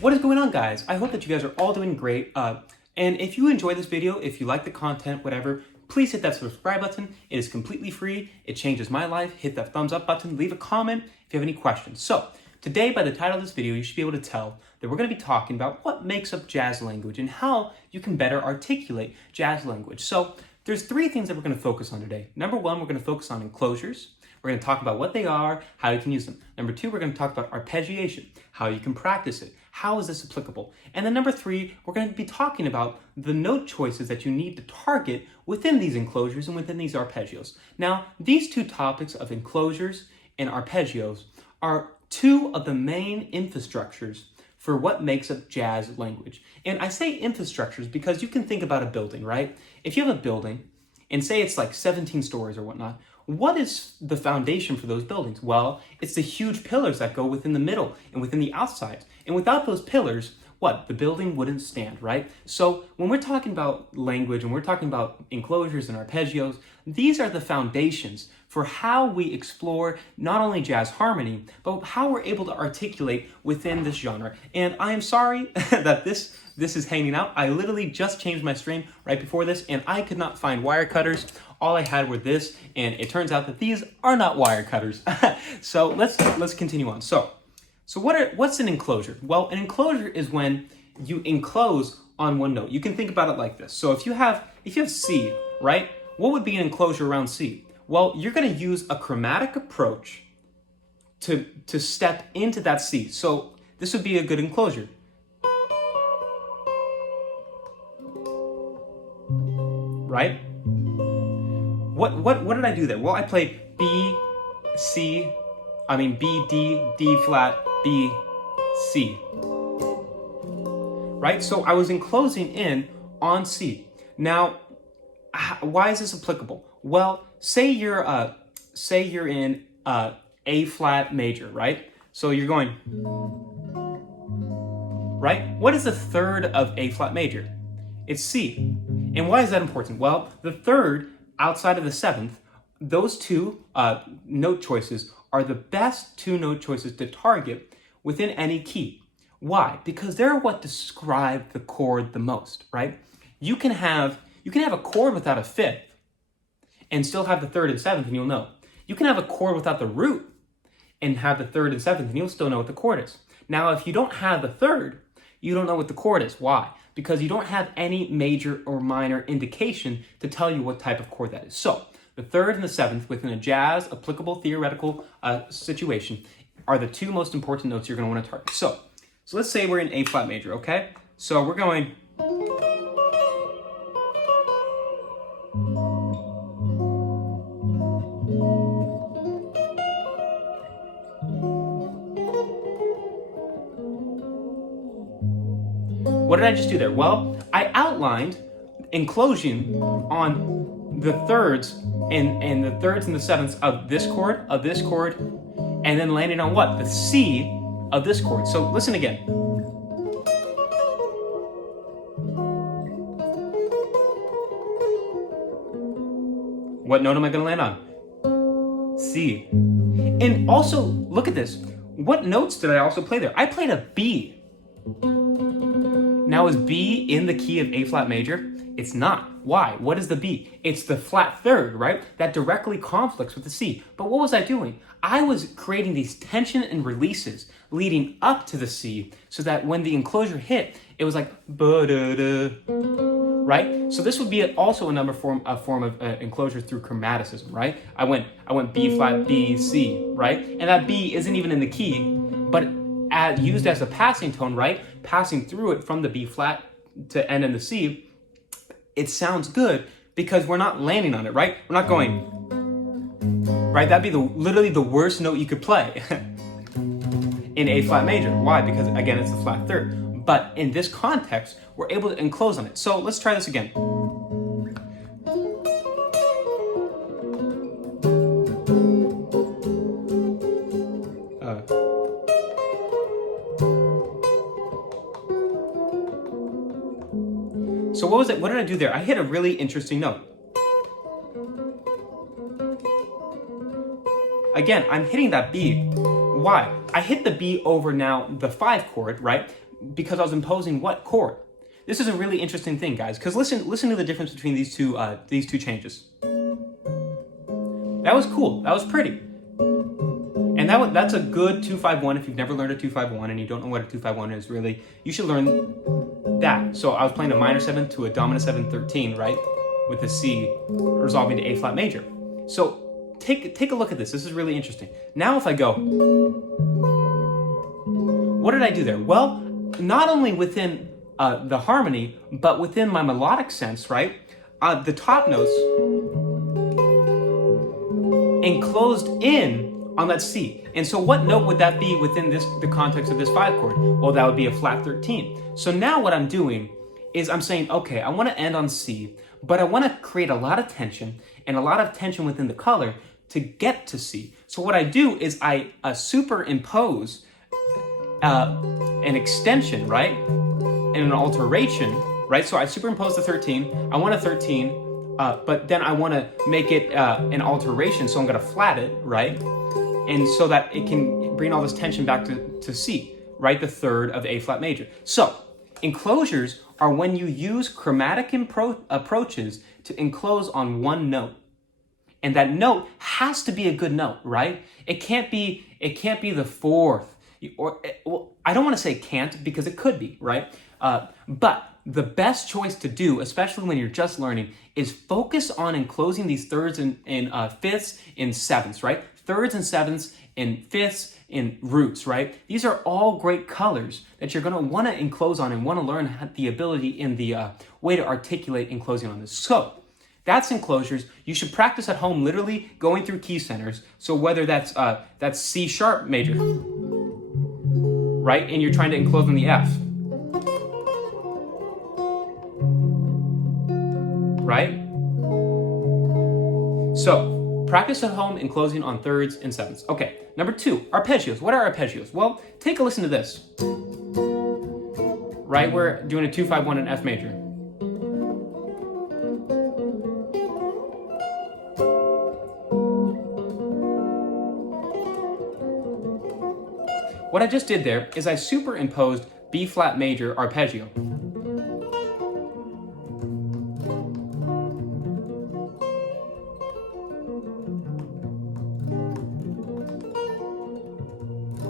What is going on, guys? I hope that you guys are all doing great. And if you enjoy this video, if you like the content, whatever, please hit that subscribe button. It is completely free. It changes my life. Hit that thumbs up button. Leave a comment if you have any questions. So today, by the title of this video, you should be able to tell that we're going to be talking about what makes up jazz language and how you can better articulate jazz language. So there's three things that we're going to focus on today. Number one, we're going to focus on enclosures. We're going to talk about what they are, how you can use them. Number two, we're going to talk about arpeggiation, how you can practice it. How is this applicable? And then number three, we're going to be talking about the note choices that you need to target within these enclosures and within these arpeggios. Now, these two topics of enclosures and arpeggios are two of the main infrastructures for what makes up jazz language. And I say infrastructures because you can think about a building, right? If you have a building and say it's like 17 stories or whatnot, what is the foundation for those buildings? Well, it's the huge pillars that go within the middle and within the outsides. And without those pillars, what? The building wouldn't stand, right? So when we're talking about language and we're talking about enclosures and arpeggios, these are the foundations for how we explore not only jazz harmony, but how we're able to articulate within this genre. And I am sorry that this is hanging out. I literally just changed my stream right before this and I could not find wire cutters. All I had were this, and it turns out that these are not wire cutters. So let's continue on. So what's an enclosure? Well, an enclosure is when you enclose on one note. You can think about it like this. So if you have C, right? What would be an enclosure around C? Well, you're going to use a chromatic approach to step into that C. So this would be a good enclosure. Right? What did I do there? Well, I played B, D, D flat, B, C. Right? So I was enclosing in on C. Now, why is this applicable? Well, say you're in A flat major, right? So you're going, right? What is the third of A flat major? It's C. And why is that important? Well, the third outside of the seventh, those two note choices are the best two note choices to target within any key. Why? Because they're what describe the chord the most, right? You can have a chord without a fifth and still have the third and seventh and you'll know. You can have a chord without the root and have the third and seventh and you'll still know what the chord is. Now, if you don't have the third, you don't know what the chord is. Why? Because you don't have any major or minor indication to tell you what type of chord that is. So the third and the seventh within a jazz applicable theoretical situation are the two most important notes you're going to want to target. So let's say we're in A flat major, okay? So we're going. What did I just do there? Well, I outlined enclosing on the thirds and the thirds and the sevenths of this chord, and then landing on what? The C of this chord. So listen again. What note am I going to land on? C. And also, look at this. What notes did I also play there? I played a B. Now, is B in the key of A flat major? It's not. Why? What is the B? It's the flat third, right? That directly conflicts with the C. But what was I doing? I was creating these tension and releases leading up to the C so that when the enclosure hit, it was like ba-da-da, right? So this would be also a form of enclosure through chromaticism, right? I went B flat, B, C, right? And that B isn't even in the key, but used as a passing tone, right? Passing through it from the B flat to end in the C, it sounds good because we're not landing on it, right? We're not going, right? That'd be literally the worst note you could play in A flat major. Why? Because again, it's the flat third. But in this context, we're able to enclose on it. So let's try this again. So what was it? What did I do there? I hit a really interesting note. Again, I'm hitting that B. Why? I hit the B over now the 5 chord, right? because I was imposing what chord? This is a really interesting thing, guys, because listen to the difference between these two changes. That was cool. That was pretty. And that's a good 2-5-1. If you've never learned a 2-5-1 and you don't know what a 2-5-1 is really, you should learn that. So I was playing a minor 7 to a dominant 7 13, right? With a C resolving to A flat major. So take a look at this. This is really interesting. Now if I go, what did I do there? Well, not only within the harmony, but within my melodic sense, right? The top notes enclosed in on that C. And so what note would that be within the context of this 5 chord? Well, that would be a flat 13. So now what I'm doing is I'm saying, okay, I want to end on C, but I want to create a lot of tension and a lot of tension within the color to get to C. So what I do is I superimpose an extension, right? And an alteration, right? So I superimpose the 13. I want a 13. But then I want to make it an alteration, so I'm going to flat it, right? And so that it can bring all this tension back to C, right? The third of A flat major. So enclosures are when you use chromatic approaches to enclose on one note. And that note has to be a good note, right? It can't be the fourth. Well, I don't want to say can't, because it could be, right? But the best choice to do, especially when you're just learning, is focus on enclosing these thirds and fifths in sevenths, right? Thirds and sevenths and fifths in roots, right? These are all great colors that you're going to want to enclose on and want to learn the ability in the way to articulate enclosing on this. So that's enclosures. You should practice at home, literally going through key centers. So whether that's C sharp major, right? And you're trying to enclose on the F, right? So practice at home enclosing on thirds and sevenths. Okay, number 2, arpeggios. What are arpeggios? Well, take a listen to this. Right, we're doing a 2-5-1 in F major. What I just did there is I superimposed B flat major arpeggio.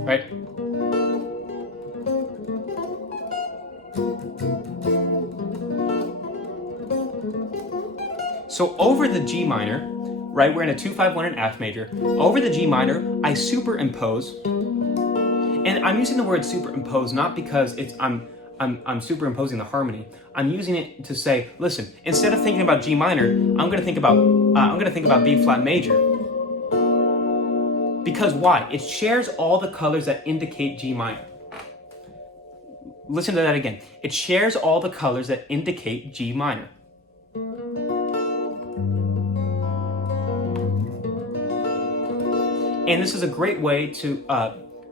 Right? So over the G minor, right, we're in a 2-5-1 in F major. Over the G minor, I superimpose, and I'm using the word superimpose not because I'm superimposing the harmony. I'm using it to say, listen, instead of thinking about G minor, I'm going to think about B flat major. Because why? It shares all the colors that indicate G minor. Listen to that again. It shares all the colors that indicate G minor. And this is a great way to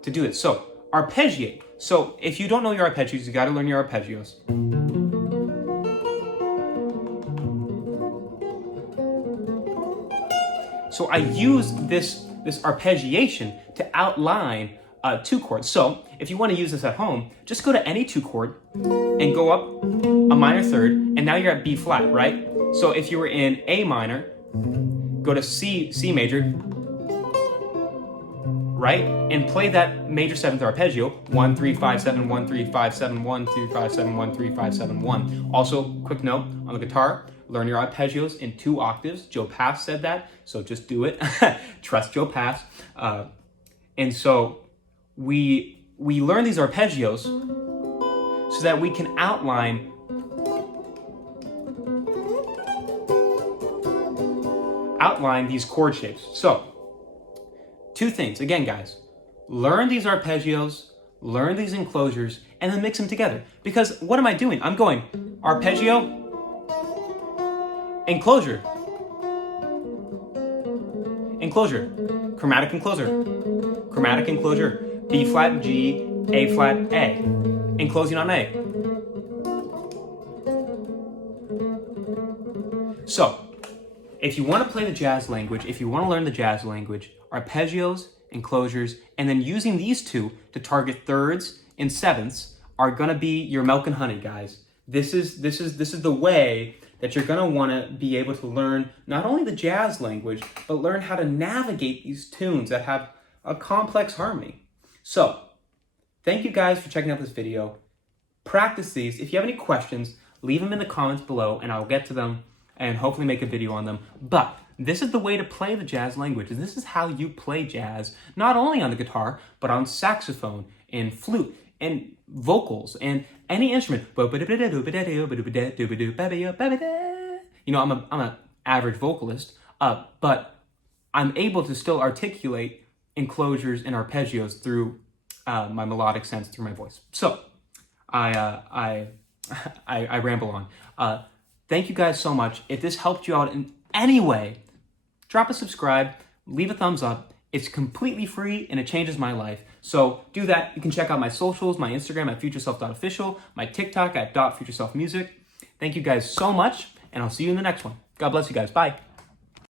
do it. So, arpeggiate. So, if you don't know your arpeggios, you got to learn your arpeggios. So, I use this arpeggiation to outline 2 chords. So, if you want to use this at home, just go to any 2 chord and go up a minor third, and now you're at B flat, right? So, if you were in A minor, go to C major, right? And play that major 7th arpeggio, 1 3 5 7 1 3 5 7 1 2 5 7 1 3 5 7 1. Also, quick note on the guitar, learn your arpeggios in 2 octaves. Joe Pass said that, so just do it. Trust Joe Pass. And so we learn these arpeggios so that we can outline these chord shapes. So 2 things. Again, guys, learn these arpeggios, learn these enclosures, and then mix them together. Because what am I doing? I'm going arpeggio, enclosure, enclosure, chromatic enclosure, B flat G, A flat A, enclosing on A. So, if you want to play the jazz language, if you want to learn the jazz language, arpeggios, enclosures, and then using these 2 to target thirds and sevenths are gonna be your milk and honey, guys. This is the way that you're gonna wanna be able to learn not only the jazz language, but learn how to navigate these tunes that have a complex harmony. So, thank you guys for checking out this video. Practice these. If you have any questions, leave them in the comments below and I'll get to them and hopefully make a video on them. But this is the way to play the jazz language, and this is how you play jazz, not only on the guitar, but on saxophone and flute and vocals and any instrument. You know, I'm an average vocalist, but I'm able to still articulate enclosures and arpeggios through my melodic sense, through my voice. So I ramble on. Thank you guys so much. If this helped you out in any way, drop a subscribe, leave a thumbs up. It's completely free and it changes my life. So do that. You can check out my socials, my Instagram at futureself.official, my TikTok at .futureselfmusic. Thank you guys so much, and I'll see you in the next one. God bless you guys. Bye.